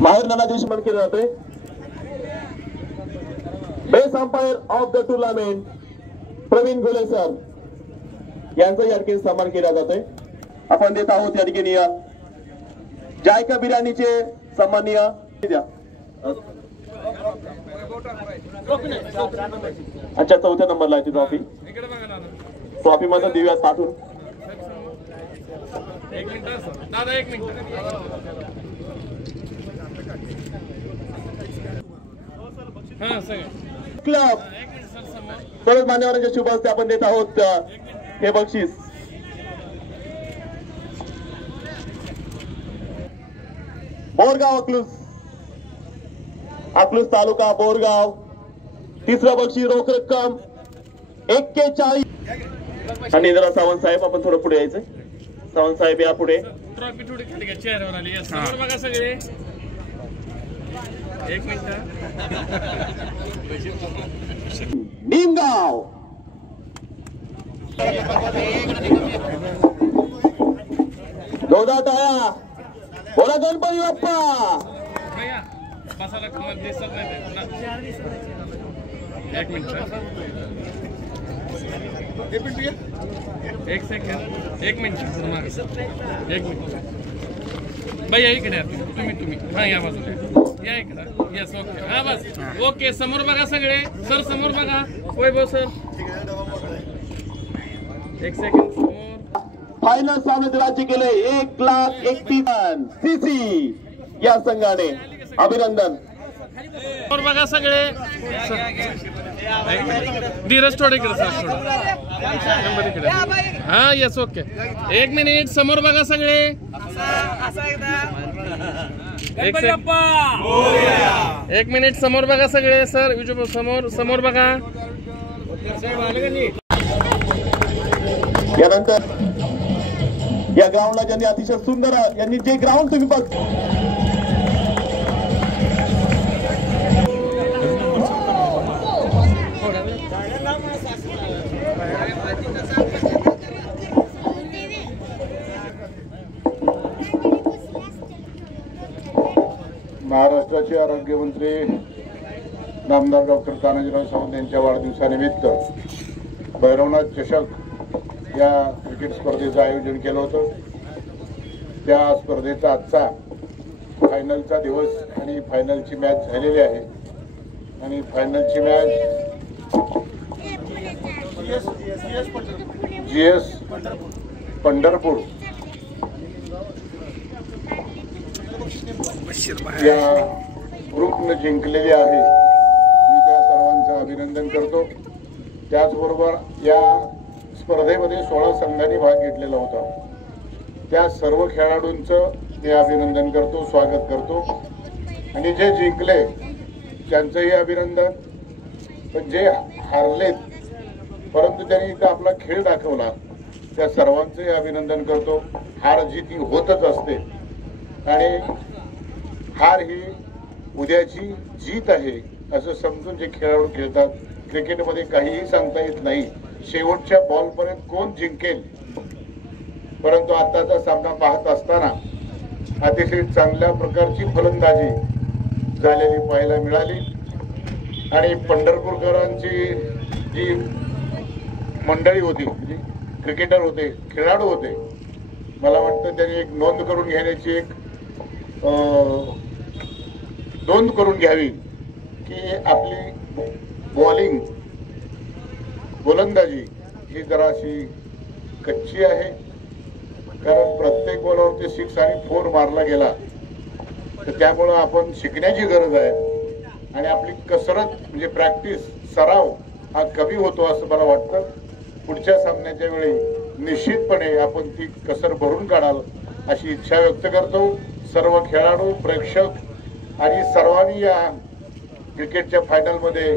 माहेर नानाधीश म्हणून केले जाते। Best umpire of the tournament Praveen Ghole sir यांचा या ठिकाणी सन्मान केला जातोय। आपण देत आहोत या ठिकाणी जायका बिर्याणीचे सन्माननीय द्या। अच्छा, चौथ्या नंबरला आहे ती ट्रॉफी। ट्रॉफी मध्ये देऊयात पाठवून। एक मिनिट दादा, एक मिनिट क्लब सर्व मान्यवरांच्या शुभ हस्ते आपण देत आहोत हे बक्षीस। बोरगाव अकलूज तालुका बोरगाव तिसरं बक्षीस रोख रक्कम 41। आणि जरा सावंत साहेब आपण थोडं पुढे यायचं। सावंत साहेब या पुढे। ट्रॉफी थोडी खाली घ्या, चेहऱ्यावर आली। समोर बघा सगळे, एक मिनिट। निमगाव जोरदार टाळ्या बोला गणपती बाप्पा। बसायला दिसत नाही, एक मिनिट, एक सेकंड, एक मिनिट, एक मिनिट भैया इकडे तुम्ही हा या बाजूला या इकडे। यस, ओके, हा बस ओके। समोर बघा सगळे, सर समोर बघा, वैभव सर एक सेकंड समोर। फायनल सामने राज्य केले 1,31,000 सीसी या संघाने अभिनंदन। समोर बघा सगळे, धीरज थोडे इकडे सर, थोडं हा, यस, ओके, एक मिनिट। समोर बघा सगळे, एक मिनिट, समोर बघा सगळे सर, विजू समोर बघा। यानंतर या ग्राउंडला ज्यांनी अतिशय सुंदर यांनी जे ग्राउंड तुम्ही बघ महाराष्ट्राचे आरोग्यमंत्री नामदार डॉक्टर तानाजीराव सावंत यांच्या वाढदिवसानिमित्त भैरवनाथ चषक या क्रिकेट स्पर्धेचं आयोजन केलं होतं। त्या स्पर्धेचा आजचा फायनलचा दिवस आणि फायनलची मॅच झालेली आहे। आणि फायनलची मॅच GS पंढरपूर या ग्रुपने जिंकलेली आहे। मी त्या सर्वांचं अभिनंदन करतो। त्याचबरोबर या स्पर्धेमध्ये 16 संघांनी भाग घेतलेला होता। त्या सर्व खेळाडूंचं मी अभिनंदन करतो, स्वागत करतो। आणि जे जिंकले त्यांचंही अभिनंदन, पण जे हारलेत परंतु त्यांनी इथं आपला खेळ दाखवला त्या सर्वांचंही अभिनंदन करतो। हार जीत ही होतच असते आणि हार ही उद्याची जीत आहे असं समजून जे खेळाडू खेळतात। क्रिकेटमध्ये काहीही सांगता येत नाही, शेवटच्या बॉलपर्यंत कोण जिंकेल। परंतु आताचा सामना पाहत असताना अतिशय चांगल्या प्रकारची फलंदाजी झालेली पाहायला मिळाली। आणि पंढरपूरकरांची जी मंडळी होती, जी क्रिकेटर होते, खेळाडू होते, मला वाटतं त्यांनी एक नोंद करून घेण्याची नोंद करून घ्यावी की आपली बॉलिंग गोलंदाजी ही जराशी कच्ची आहे। कारण प्रत्येक बॉलवरती 6 आणि 4 मारला गेला, तर त्यामुळं आपण शिकण्याची गरज आहे। आणि आपली कसरत म्हणजे प्रॅक्टिस, सराव हा कमी होतो असं मला वाटतं। पुढच्या सामन्याच्या वेळी निश्चितपणे आपण ती कसर भरून काढाल अशी इच्छा व्यक्त करतो। सर्व खेळाडू, प्रेक्षक आणि सर्वांनी या क्रिकेटच्या फायनलमध्ये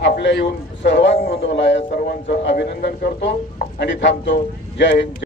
आपल्या येऊन सहभाग नोंदवला, या सर्वांचं अभिनंदन करतो आणि थांबतो। जय हिंद।